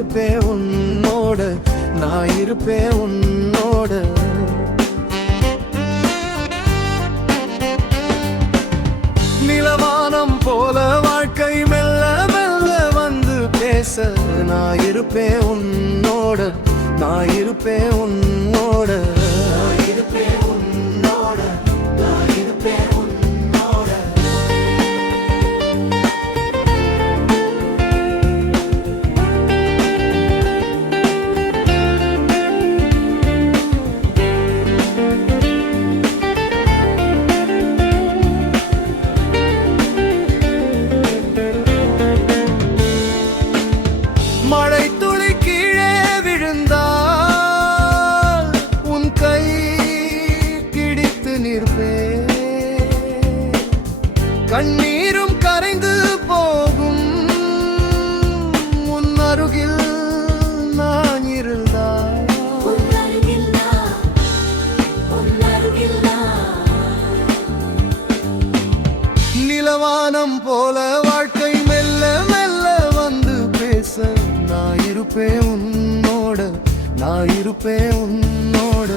இருப்பேன் உன்னோட, நான் இருப்பேன் உன்னோட. நிலவானம் போல வாழ்க்கை மெல்ல மெல்ல வந்து பேச, நான் இருப்பேன் உன்னோட, நான் இருப்பேன் உன்னோட. மழை துளி கீழே விழுந்தால் உன் கை கிடித்து நிற்பேன், கண்ணீரும் கரைந்து போகும் உன் அருகில் நான் இருந்தால். நிலவானம் போல வாழ்க்கை மெல்ல மெல்ல வந்து பேச, நான் இருப்பேன் உன்னோட, நான் இருப்பேன் உன்னோட.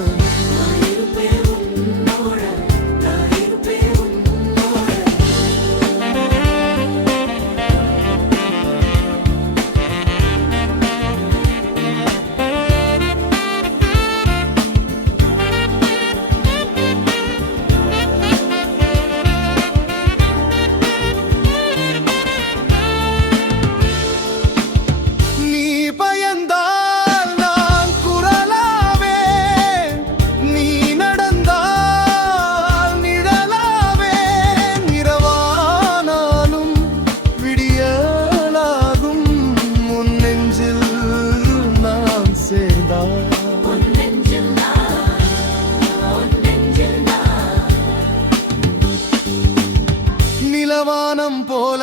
நிலவானம் போல